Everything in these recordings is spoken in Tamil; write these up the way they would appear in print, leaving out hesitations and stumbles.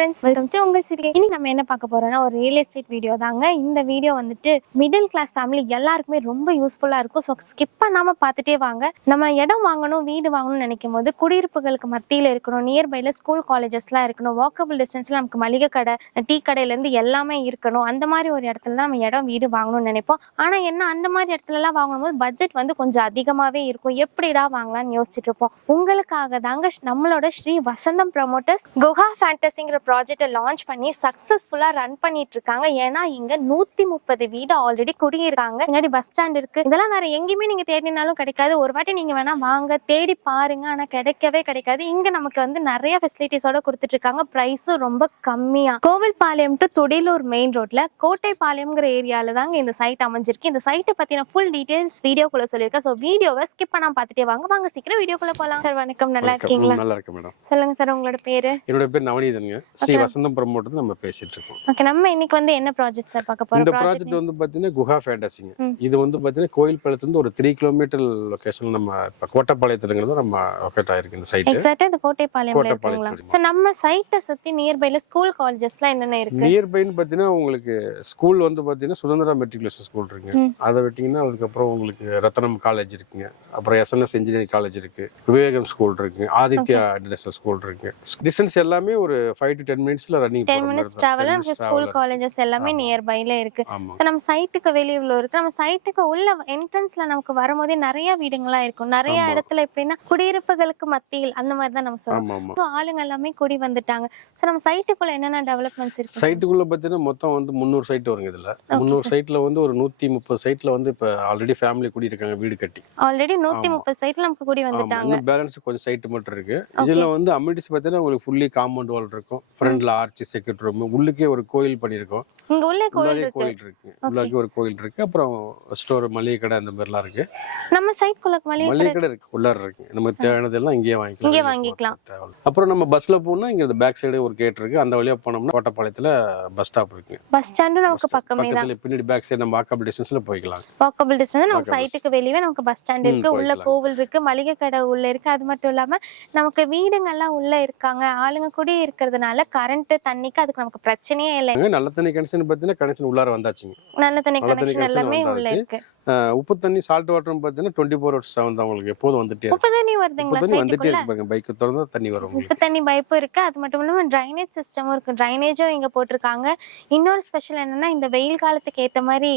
ஃப்ரெண்ட்ஸ், வெல்கம் டு உங்கள் சிறிய. இனி நம்ம என்ன பார்க்க போறோம்னா ஒரு ரியல் எஸ்டேட் வீடியோ தாங்க. இந்த வீடியோ வந்துட்டு மிடில் கிளாஸ் ஃபேமிலி எல்லாருக்குமே ரொம்ப யூஸ்ஃபுல்லா இருக்கும். ஸோ ஸ்கிப் பண்ணாம பார்த்துட்டே வாங்க. நம்ம இடம் வாங்கணும், வீடு வாங்கணும்னு நினைக்கும் போது குடியிருப்புகளுக்கு மத்தியில் இருக்கணும், நியர்பைல ஸ்கூல் காலேஜஸ்லாம் இருக்கணும், வாக்கபிள் டிஸ்டன்ஸ்ல நமக்கு மளிகை கடை, டீ கடையிலேருந்து எல்லாமே இருக்கணும். அந்த மாதிரி ஒரு இடத்துல தான் நம்ம இடம் வீடு வாங்கணும்னு நினைப்போம். ஆனால் என்ன, அந்த மாதிரி இடத்துலலாம் வாங்கணும் போது பட்ஜெட் வந்து கொஞ்சம் அதிகமாகவே இருக்கும். எப்படிடா வாங்கலாம்னு யோசிச்சுட்டு இருப்போம். உங்களுக்காக தாங்க நம்மளோட ஸ்ரீ வசந்தம் ப்ரமோட்டர்ஸ் குஹா ஃபேண்டசிங்கிற ப்ராஜெக்டை லான்ச் பண்ணி சக்சஸ்ஃபுல்லா ரன் பண்ணிட்டு இருக்காங்க. ஏன்னா இங்க 130 வீடு ஆல்ரெடி குடியிருக்காங்க. பின்னாடி பஸ் ஸ்டாண்ட் இருக்கு. இதெல்லாம் வேற எங்கேயுமே நீங்க தேடினாலும் கிடைக்காது. ஒரு வாட்டி நீங்க வேணா வாங்க, தேடி பாருங்க. ஆனா கிடைக்கவே கிடைக்காது. இங்க நமக்கு வந்து நிறைய ஃபெசிலிட்டிஸோட கொடுத்துட்டு இருக்காங்க. பிரைஸும் ரொம்ப கம்மியா. கோவில்பாளையம் டு துடிலூர் மெயின் ரோட்ல கோட்டைப்பாளையம்ங்கிற ஏரியால தாங்க இந்த சைட் அமைஞ்சிருக்கு. இந்த சைட்டை பத்தின ஃபுல் டீடைல்ஸ் வீடியோக்குள்ள சொல்லியிருக்கேன். ஸோ வீடியோவை ஸ்கிப் பண்ணாம பார்த்துட்டே வாங்க சீக்கிரம் வீடியோக்குள்ள போகலாம். சார் வணக்கம், நல்லா இருக்கீங்களா? நல்லா இருக்கு மேடம். சொல்லுங்க சார், உங்களோட பேரு? என்னோட பேர் நவநீதனுங்க. ஸ்ரீ வசந்தம் ப்ரமோட்டர்ஸ் நம்ம பேசிட்டு இருக்கோம். ஓகே, நம்ம இன்னைக்கு வந்து என்ன ப்ராஜெக்ட் சார் பார்க்க போறோம்? இந்த ப்ராஜெக்ட் வந்து பாத்தீங்கன்னா குஹா ஃபேண்டசிங்க. இது வந்து பாத்தீங்கன்னா கோயில்பாளையத்துல இருந்து ஒரு 3 கிலோமீட்டர் லொகேஷன்ல நம்ம இப்ப கோட்டைப்பாளையத்துலங்கிறது நம்ம லொகேட் ஆயிருக்கு. இந்த சைட் எக்ஸாக்ட்டா இந்த கோட்டைப்பாளையம்ல இருக்குங்களா? சோ நம்ம சைட்டை சுத்தி நியர்பைல ஸ்கூல் காலேஜஸ்லாம் என்னென்ன இருக்கு? நியர்பைன்னு பாத்தீங்கன்னா உங்களுக்கு ஸ்கூல் வந்து பாத்தீங்கன்னா சுதந்திரா மெட்ரிகுலேஷன் ஸ்கூல் இருக்குங்க. அதை விட்டீங்கன்னா அதுக்கப்புறம் உங்களுக்கு ரத்தனம் காலேஜ் இருக்குங்க. அப்புறம் எஸ்என்எஸ் இன்ஜினியரிங் காலேஜ் இருக்கு, விவேகம் ஸ்கூல் இருக்கு, ஆதித்யா இன்டர்நேஷனல் ஸ்கூல் இருக்கு. டிஸ்டன்ஸ் எல்லாமே ஒரு 5 to 10 மினிட்ஸ்ல ரன்னிங் 10 மினிட்ஸ் டிராவல்ல நம்ம ஸ்கூல் காலேஜஸ் எல்லாமே நியர்பைல இருக்கு. நம்ம சைட்டுக்கு வெளிய இருக்கு. நம்ம சைட்டுக்கு உள்ள என்ட்ரன்ஸ்ல நமக்கு வரும்போதே நிறைய வீடுங்களா இருக்கும். நிறைய இடத்துல எப்படின்னா குடியிருப்புகளுக்கு மத்தியில் அந்த மாதிரி தான் நம்ம சொல்றோம். சோ ஆளுங்க எல்லாமே குடி வந்துட்டாங்க. சோ நம்ம சைட்டுக்குள்ள என்னென்ன டெவலப்மெண்ட்ஸ் இருக்கு? சைட்டுக்குள்ள பாத்தீங்கன்னா மொத்தம் வந்து 300 சைட் வருங்க. இதுல 300 சைட்ல வந்து ஒரு 130 சைட்ல வந்து இப்ப ஆல்ரெடி ஃபேமிலி குடி இருக்காங்க, வீடு கட்டி. ஆல்ரெடி 130 சைட்ல நமக்கு குடி வந்துட்டாங்க. பேலன்ஸ் கொஞ்சம் சைட் மட்டும் இருக்கு. இதுல வந்து அமினிட்டிஸ் பாத்தீங்கன்னா உங்களுக்கு ஃபுல்லி காம்பவுண்ட் வால் இருக்கும். ஃப்ரண்ட்ல ஆர்ச், செக்யூரிட்டி ரூம், உள்ளுக்கே ஒரு கோயில் பண்ணிருக்கோம். இங்க உள்ள கோயில் இருக்கு. உள்ளே ஒரு கோயில் இருக்கு. அப்புறம் ஸ்டோர், மளிகை கடை அந்த மாதிரிலாம் இருக்கு. நம்ம சைட்குள்ள மளிகை கடை இருக்கு, உள்ளார இருக்கு. நம்ம தேவையானதெல்லாம் இங்கே வாங்கிக்கலாம். அப்புறம் நம்ம பஸ்ல போனா இங்க பேக் சைடு ஒரு கேட் இருக்கு. அந்த வழியா போனோம்னா கோட்டைப்பாளையத்துல பஸ் ஸ்டாப் இருக்கு. பஸ் ஸ்டாண்ட் நமக்கு பக்கமே தான். பின்னாடி பேக் சைடு நம்ம வாக்கபிள் டிஸ்டன்ஸ்ல போய்க்கலாம். வாக்கபிள் டிஸ்டன்ஸ் நம்ம சைட்டுக்கு வெளியவே நமக்கு பஸ் ஸ்டாண்ட் இருக்கு, உள்ள கோவில் இருக்கு, மளிகை கடை உள்ள இருக்கு. அது மட்டும் இல்லாம நமக்கு வீடுங்கள்லாம் உள்ள இருக்காங்க. ஆளுங்க குடி இருக்கிறதுனால கரண்ட் தண்ணிக்கு அதுக்கு நமக்கு பிரச்சனையே இல்லை. நல்ல தண்ணி கனெக்ஷன் பார்த்தீங்கன்னா கனெக்ஷன் உள்ளார வந்தாச்சுங்க. நல்ல தண்ணி கனெக்ஷன் எல்லாமே உள்ள இருக்கு. உப்பு தண்ணி சால்ட் வாட்டரும் பார்த்தீங்கன்னா 24/7 தான் உங்களுக்கு எப்போதும் வந்துட்டே. உப்பு தண்ணி வருதுங்களா சைட்டுக்குள்ள? பைக் திறந்தா தண்ணி வரும். உப்பு தண்ணி பைப்பு இருக்கு. அது மட்டும் இல்லாம டிரைனேஜ் சிஸ்டமும் இருக்கு. டிரைனேஜும் இங்க போட்டிருக்காங்க. இன்னொரு ஸ்பெஷல் என்னன்னா, இந்த வெயில் காலத்துக்கு ஏத்த மாதிரி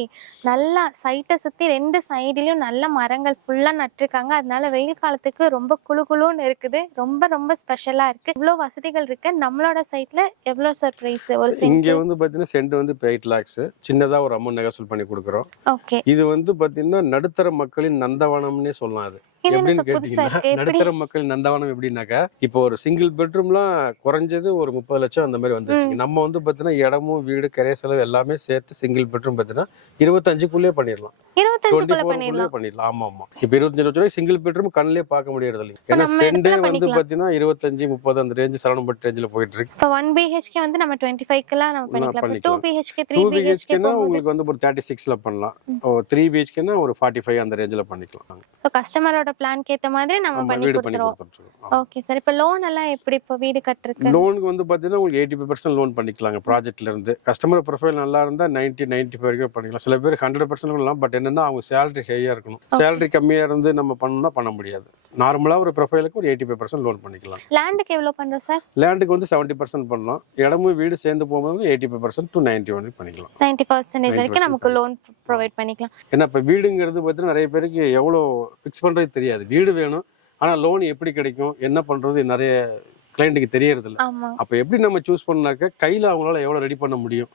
நல்லா சைட்டை சுத்தி 2 சைடுலயும் நல்ல மரங்கள் ஃபுல்லா நட்டிருக்காங்க. அதனால வெயில் காலத்துக்கு ரொம்ப குளுகுளுன்னு இருக்குது. ரொம்ப ரொம்ப ஸ்பெஷலா இருக்கு. இவ்வளவு வசதிகள் இருக்கு. நம்மளோட சைட்ல எவ்வளவு சார் பிரைஸ்? ஒரு சென்ட் இங்க வந்து பாத்தீங்கன்னா சென்ட் வந்து 8 lakhs. சின்னதா ஒரு அமௌண்ட் நெகோசியேட் பண்ணி கொடுக்குறோம். ஓகே. இது வந்து பாத்தீங்கன்னா நடுத்தர மக்களின் நந்தவனம்னே சொல்லலாம். அது எப்படின்னு கேட்டீங்கன்னா, நடுத்தர மக்கள் நந்தவனம் எப்படின்னாக்கா, இப்போ ஒரு சிங்கிள் பெட்ரூம்லாம் குறைஞ்சது ஒரு 30 லட்சம் அந்த மாதிரி வந்துருச்சு. நம்ம வந்து பாத்தீங்கன்னா இடமும் வீடு கரை செலவு எல்லாமே சேர்த்து சிங்கிள் பெட்ரூம் பாத்தீங்கன்னா 25க்குள்ளே பண்ணிடலாம். 25 பண்ணிடலாம். ஆமா ஆமா. இப்ப 25 லட்சம் ரூபாய் சிங்கிள் பெட்ரூம் கண்ணிலே பார்க்க முடியறது இல்லை. ஏன்னா சென்டே வந்து பாத்தீங்கன்னா 25-30 அந்த ரேஞ்ச் சரவணம்பட்டு ரேஞ்சில போயிட்டு இருக்கு. இப்போ 1 BHK வந்து நம்ம 25க்குலாம் நம்ம பண்ணிக்கலாம். 2 BHK 3 BHK னா உங்களுக்கு வந்து ஒரு 36ல பண்ணலாம். 3 BHK னா ஒரு 45 அந்த ரேஞ்சில பண்ணிக்கலாம். சோ கஸ்டமரோட பிளான்க்கு ஏத்த மாதிரி நம்ம பண்ணி கொடுத்துறோம். Okay sir. இப்போ லோன் எல்லாம் எப்படி? இப்போ வீடு கட்டறதுக்கு லோனுக்கு வந்து பாத்தீங்கன்னா உங்களுக்கு 85% லோன் பண்ணிக்கலாங்க. ப்ராஜெக்ட்ல இருந்து கஸ்டமர் ப்ரொஃபைல் நல்லா இருந்தா 90-95 வரைக்கும் பண்ணிக்கலாம். சில பேர் 100% பண்ணலாம். பட் என்னன்னா அவங்க சேலரி ஹையா இருக்கணும். சேலரி கம்மியா இருந்து நம்ம பண்ணா பண்ண முடியாது. நார்மலா ஒரு ப்ரொஃபைலுக்கு ஒரு 85% லோன் பண்ணிக்கலாம். லேண்டுக்கு எவ்வளவு பண்றோம் சார்? லேண்டுக்கு வந்து 70% பண்ணலாம். இடமும் வீடு சேர்ந்து போகும்போது 85% to 90 வரைக்கும் பண்ணிக்கலாம். 90% வரைக்கும் நமக்கு லோன் ப்ரொவைட் பண்ணிக்கலாம். ஏன்னா இப்ப வீடுங்கிறது பார்த்தீங்கன்னா நிறைய பேருக்கு எவ்வளவு ஃபிக்ஸ் பண்றது தெரியாது. வீடு வேணும், ஆனா லோன் எப்படி கிடைக்கும், என்ன பண்றது நிறைய கிளைண்ட்டுக்கு தெரியறது இல்லை. அப்ப எப்படி நம்ம சூஸ் பண்ணாக்க கையில அவங்களால எவ்வளவு ரெடி பண்ண முடியும்,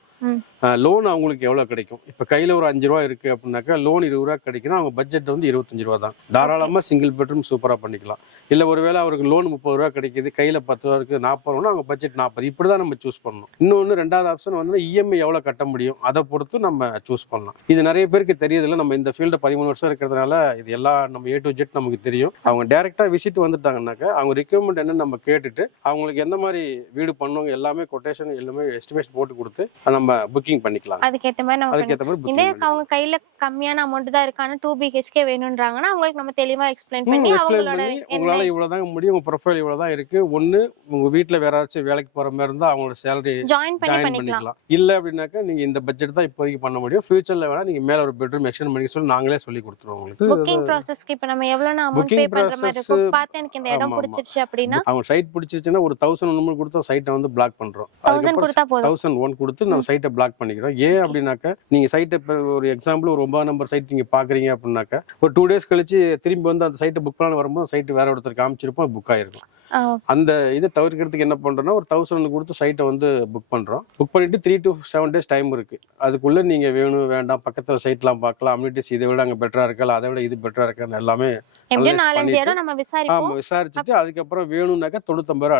லோன் அவங்களுக்கு எவ்வளவு கிடைக்கும். இப்ப கையில ஒரு 5 ரூபா இருக்கு அப்படின்னாக்கா லோன் 20 ரூபா கிடைக்குன்னா அவங்க பட்ஜெட் வந்து 25 ரூபா தான். தாராளமா சிங்கிள் பெட்ரூம் சூப்பரா பண்ணிக்கலாம். இல்ல ஒருவேளை அவருக்கு லோன் 30 ரூபா கிடைக்குது, கையில 10 ரூபா இருக்கு, 40 ரூபா, அவங்க பட்ஜெட் 40. இப்படிதான் நம்ம சூஸ் பண்ணணும். இன்னொன்னு ரெண்டாவது ஆப்ஷன் வந்து இஎம்ஐ எவ்வளவு கட்ட முடியும், அதை பொறுத்து நம்ம சூஸ் பண்ணலாம். இது நிறைய பேருக்கு தெரியதில்லை. நம்ம இந்த ஃபீல்ட 13 வருஷம் இருக்கிறதுனால இது எல்லாம் நம்ம A to Z நமக்கு தெரியும். அவங்க டைரக்டா விசிட் வந்துட்டாங்கன்னாக்கா அவங்க ரிக்வயர்மெண்ட் என்னன்னு நம்ம கேட்டுட்டு அவங்களுக்கு எந்த மாதிரி வீடு பண்ணுவாங்க எல்லாமே கொட்டேஷன் எல்லாமே எஸ்டிமேஷன் போட்டு கொடுத்து நம்ம நம்ம புக்கிங் பண்ணிக்கலாம். அதுக்கேத்த மாதிரி நம்ம அதுக்கேற்ற மாதிரி இதே booking அவங்க கையில கம்மியான அமௌண்ட் தான் இருக்கு, ஆனா 2 BHK வேணும்ன்றாங்கன்னா அவங்களுக்கு நம்ம தெளிவா எக்ஸ்பிளைன் பண்ணி explain அவங்களோட பண்ணி என்ன உங்களால இவ்வளவுதான் முடியும், உங்க ப்ரொஃபைல் இவ்வளவுதான் இருக்கு. ஒண்ணு உங்க வீட்டுல வேற யாராச்சும் வேலைக்கு போற மாதிரி இருந்தா அவங்களோட சேலரி ஜாயின் பண்ணி ஜாயின் பண்ணிக்கலாம். பண்ணிக்கலாம். இல்ல அப்படின்னாக்கா நீங்க இந்த பட்ஜெட் தான் இப்போதைக்கு பண்ண முடியும், ஃபியூச்சர்ல வேணா நீங்க மேல ஒரு பெட்ரூம் எக்ஸ்டெண்ட் பண்ணி சொல்லி நாங்களே சொல்லி கொடுத்துருவோம் உங்களுக்கு. புக்கிங் ப்ராசஸ்க்கு இப்ப நம்ம எவ்வளவு அமௌண்ட் Booking பே பண்ற மாதிரி process, இருக்கும் பார்த்து எனக்கு இந்த இடம் ஆமா, ஆமா. பிடிச்சிருச்சு அப்படின்னா அவங்க சைட் பிடிச்சிருச்சுன்னா ஒரு 1000 கொடுத்தா சைட்டை வந்து பிளாக் பண்றோம். 1000 கொடுத்தா போதும். 1001 கொடுத்து நம்ம சைட்டை பிளாக் பண்ணிக்கிறோம். ஏன் அப்படின்னாக்கா நீங்க சைட்டை ஒரு எக்ஸாம்பிள் ஒரு 9 நம்பர் சைட் நீங்க பாக்குறீங்க அப்படின்னாக்கா ஒரு 2 days கழிச்சு திரும்பி வந்து அந்த சைட்டை புக் பண்ண வரும்போது சைட் வேற ஒருத்தர் காமிச்சிருப்போம், புக் ஆயிருக்கும். அந்த இதை தவிர்க்கிறதுக்கு என்ன பண்றோம்னா ஒரு 1000 கொடுத்து சைட்டை வந்து புக் பண்றோம். புக் பண்ணிட்டு 3 to 7 days டைம் இருக்கு. அதுக்குள்ள நீங்க வேணும் வேண்டாம் பக்கத்துல சைட்லாம் பார்க்கலாம், அம்யூனிட்டிஸ் இதை விட அங்க பெட்டரா இருக்கா, அதை விட இது பெட்டரா இருக்கான்னு எல்லாமே எப்படியும் 4-5 இடம் நம்ம விசாரிப்போம். விசாரிச்சுட்டு அதுக்கப்புறம் வேணும்னாக்கா 95,000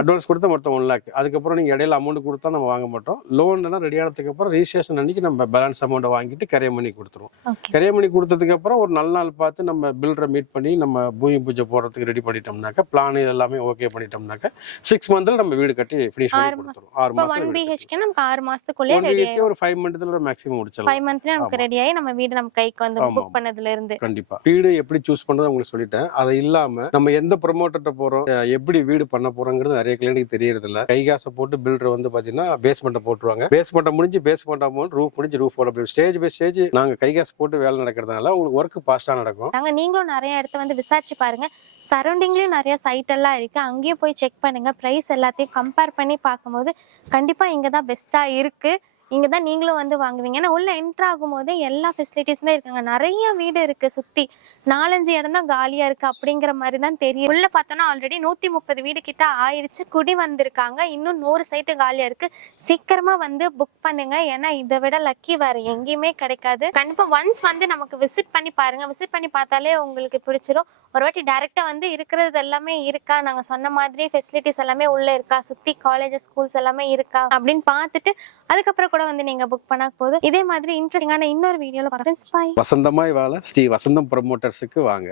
அட்வான்ஸ் கொடுத்தா மொத்தம் 1 lakh. அதுக்கப்புறம் நீங்க இடையில அமௌண்ட் கொடுத்தா நம்ம வாங்க மாட்டோம். லோன் ரெடி ஆனதுக்கு அப்புறம் ரிஜிஸ்ட்ரேஷன் அன்னைக்கு நம்ம பேலன்ஸ் அமௌண்ட் வாங்கிட்டு கரையம் பண்ணி கொடுத்துருவோம். கரையம் பண்ணி கொடுத்ததுக்கு அப்புறம் ஒரு நல்ல நாள் பார்த்து நம்ம பில்டரை மீட் பண்ணி நம்ம பூமி பூஜை போறதுக்கு ரெடி பண்ணிட்டோம்னாக்கா பிளான் எல்லாமே ஓகே பண்ணிட்டோம்னாக்கா 6 months நம்ம வீடு கட்டி ஃபினிஷ் பண்ணி கொடுத்துருவோம். 6 இப்ப மாசம் 1 BHK நமக்கு 6 மாசத்துக்குள்ளே ரெடி ஆயிடும். ஒரு 5 monthsல மேக்ஸிமம் முடிச்சிடலாம். 5 monthsல நமக்கு ரெடி ஆயி நம்ம வீடு நம்ம கைக்கு வந்து புக் பண்ணதுல இருந்து. கண்டிப்பா வீடு எப்படி சூஸ் பண்றது உங்களுக்கு சொல்லிட்டேன். அதை இல்லாம நம்ம எந்த ப்ரொமோட்டர்ட்ட போறோம், எப்படி வீடு பண்ண போறோங்கிறது நிறைய கிளைண்ட்டுக்கு தெரியறது இல்ல. கைகாசை போட்டு பில்டர் வந்து பாத்தீங்கன்னா பேஸ்மெண்ட்டை போட்டுருவாங்க. பேஸ்மெண்ட்டை முடிஞ்சு பேஸ்மெண்ட் அமௌண்ட், ரூஃப் முடிஞ்சு ரூஃப் போட ஸ்டேஜ் பை ஸ்டேஜ் நாங்க கைகாசு போட்டு வேலை நடக்கிறதுனால உங்களுக்கு ஒர்க் ஃபாஸ்டா நடக்கும். நாங்க நீங்களும் நிறைய இடத்த வந்து விசாரிச்சு பாருங்க. சரௌண்டிங்லயும் நிறைய சைட் எல்லாம் இருக்கு, அங்கேயும் போய் செக் பண்ணுங்க. பிரைஸ் எல்லாத்தையும் கம்பேர் பண்ணி பார்க்கும்போது கண்டிப்பா இங்கதான் பெஸ்டா இருக்கு. இங்கதான் நீங்களும் வந்து வாங்குவீங்க. ஏன்னா உள்ள என்ட்ரு ஆகும் போதே எல்லா ஃபெசிலிட்டிஸுமே இருக்குங்க. நிறைய வீடு இருக்கு, சுத்தி 4-5 இடம் தான் காலியா இருக்கு அப்படிங்கிற மாதிரி தான் தெரியும். உள்ள பார்த்தோம்னா ஆல்ரெடி 130 வீடு கிட்ட ஆயிருச்சு, குடி வந்திருக்காங்க. இன்னும் 100 சைட்டு காலியா இருக்கு. சீக்கிரமா வந்து புக் பண்ணுங்க, ஏன்னா இதை விட லக்கி வேற எங்கேயுமே கிடைக்காது. கண்டிப்பா ஒன்ஸ் வந்து நமக்கு விசிட் பண்ணி பாருங்க. விசிட் பண்ணி பார்த்தாலே உங்களுக்கு பிடிச்சிரும். ஒரு வாட்டி டைரக்டா வந்து இருக்கிறது எல்லாமே இருக்கா, நாங்க சொன்ன மாதிரி ஃபெசிலிட்டிஸ் எல்லாமே உள்ள இருக்கா, சுத்தி காலேஜஸ் ஸ்கூல்ஸ் எல்லாமே இருக்கா அப்படின்னு பார்த்துட்டு அதுக்கப்புறம் கூட வந்து நீங்க புக் பண்ணா போதும். இதே மாதிரி இன்ட்ரெஸ்டிங்கான இன்னொரு வீடியோல பார்க்குறேன். வசந்தமாய் வாழ ஸ்ரீ வசந்தம் ப்ரமோட்டர்ஸுக்கு வாங்க.